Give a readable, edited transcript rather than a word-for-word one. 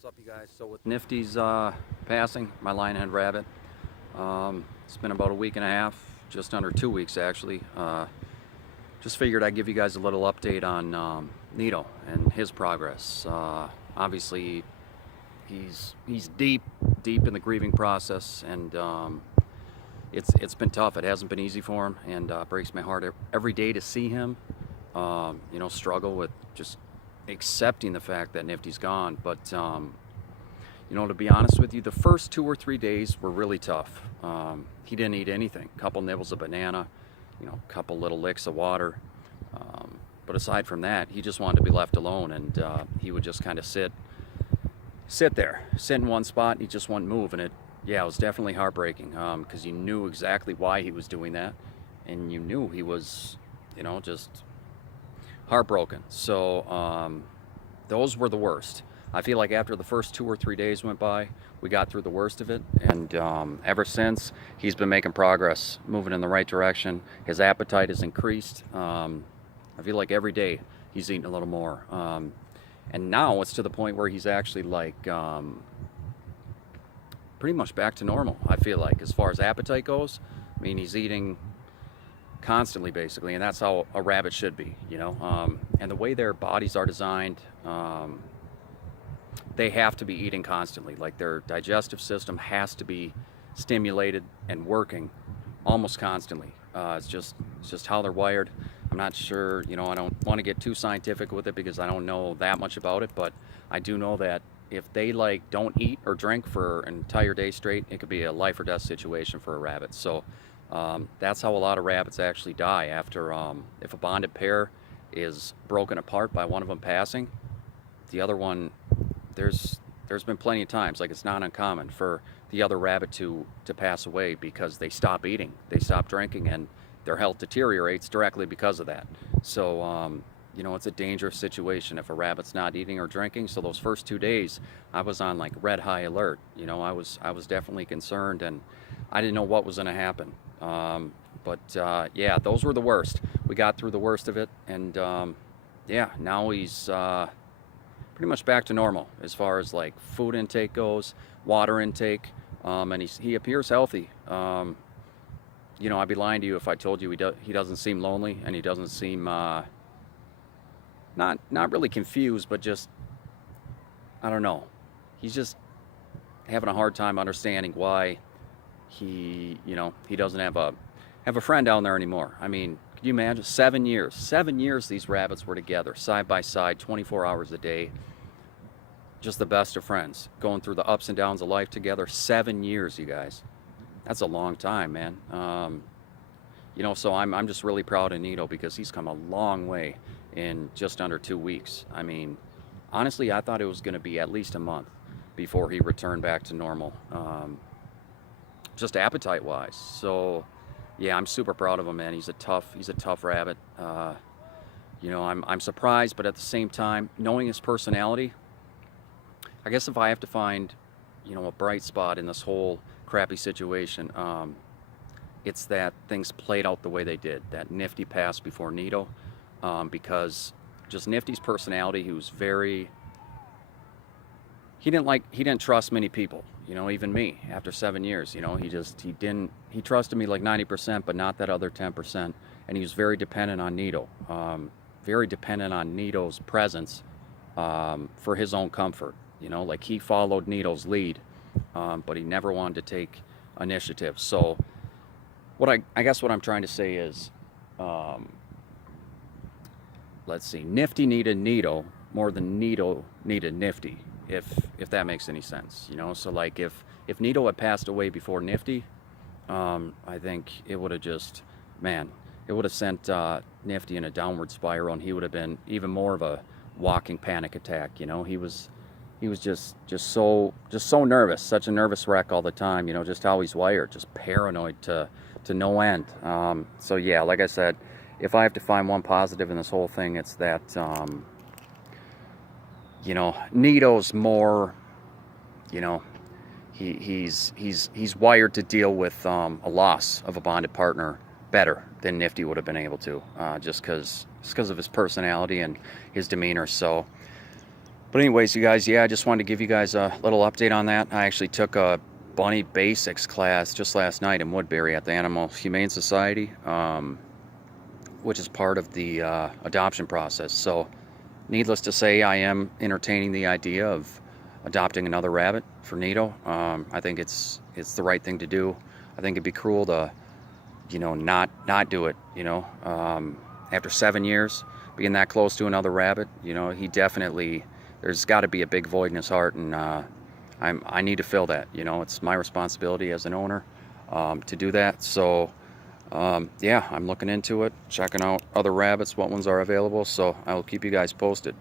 What's up, you guys? So with Nifty's passing, my lionhead rabbit, it's been about a week and a half, just under 2 weeks actually. Just figured I'd give you guys a little update on Nito and his progress. Obviously, he's deep in the grieving process, and it's been tough. It hasn't been easy for him, and breaks my heart every day to see him, struggle with just accepting the fact that Nifty's gone. But to be honest with you, the first 2 or 3 days were really tough. He didn't eat anything. A couple nibbles of banana, a couple little licks of water. But aside from that, he just wanted to be left alone, and he would just kind of sit in one spot, and he just wouldn't move. And it was definitely heartbreaking, because you knew exactly why he was doing that, and you knew he was, just heartbroken. So those were the worst. I feel like after the first 2 or 3 days went by, we got through the worst of it, and ever since, he's been making progress, moving in the right direction. His appetite has increased. I feel like every day he's eating a little more, and now it's to the point where he's actually like pretty much back to normal. I feel like, as far as appetite goes. I mean, he's eating constantly, basically, and that's how a rabbit should be, and the way their bodies are designed, they have to be eating constantly. Like, their digestive system has to be stimulated and working almost constantly. It's just how they're wired. I'm not sure, I don't want to get too scientific with it because I don't know that much about it, but I do know that if they don't eat or drink for an entire day straight, it could be a life or death situation for a rabbit. So that's how a lot of rabbits actually die after, if a bonded pair is broken apart by one of them passing, the other one, there's been plenty of times, like, it's not uncommon for the other rabbit to pass away because they stop eating, they stop drinking, and their health deteriorates directly because of that. So it's a dangerous situation if a rabbit's not eating or drinking. So those first 2 days, I was on like red high alert. I was definitely concerned, and I didn't know what was going to happen. But those were the worst. We got through the worst of it, and now he's pretty much back to normal as far as like food intake goes, water intake, and he appears healthy. I'd be lying to you if I told you he doesn't seem lonely, and he doesn't seem not really confused, but just, I don't know. He's just having a hard time understanding why he doesn't have a friend down there anymore. I mean, could you imagine? 7 years. 7 years these rabbits were together, side by side, 24 hours a day. Just the best of friends, going through the ups and downs of life together. 7 years, you guys. That's a long time, man. So I'm just really proud of Nito because he's come a long way in just under 2 weeks. I mean, honestly, I thought it was going to be at least a month before he returned back to normal, just appetite-wise. So, yeah, I'm super proud of him, man. He's a tough rabbit. I'm surprised, but at the same time, knowing his personality, I guess if I have to find, a bright spot in this whole crappy situation, it's that things played out the way they did. That Nifty passed before Nito, because just Nifty's personality, he was he didn't trust many people, even me after 7 years. He trusted me like 90%, but not that other 10%. And he was very dependent on Nito, very dependent on Nito's presence, for his own comfort. Like, he followed Nito's lead, but he never wanted to take initiative. So I guess what I'm trying to say is, let's see, Nifty needed Nito more than Nito needed Nifty, if that makes any sense. So like, if Nito had passed away before Nifty, I think it would have just, man, it would have sent Nifty in a downward spiral, and he would have been even more of a walking panic attack. He was just so nervous, such a nervous wreck all the time. Just how he's wired, just paranoid to no end. So yeah, like I said, if I have to find one positive in this whole thing, it's that Nito's more, he's wired to deal with a loss of a bonded partner better than Nifty would have been able to, just because of his personality and his demeanor. So But anyways, you guys, yeah, I just wanted to give you guys a little update on that. I actually took a bunny basics class just last night in Woodbury at the Animal Humane Society, which is part of the adoption process. So needless to say, I am entertaining the idea of adopting another rabbit for Nito. I think it's the right thing to do. I think it'd be cruel to, not do it. After 7 years being that close to another rabbit, he definitely, there's got to be a big void in his heart, and I need to fill that. It's my responsibility as an owner to do that. So yeah, I'm looking into it, checking out other rabbits, what ones are available. So I will keep you guys posted.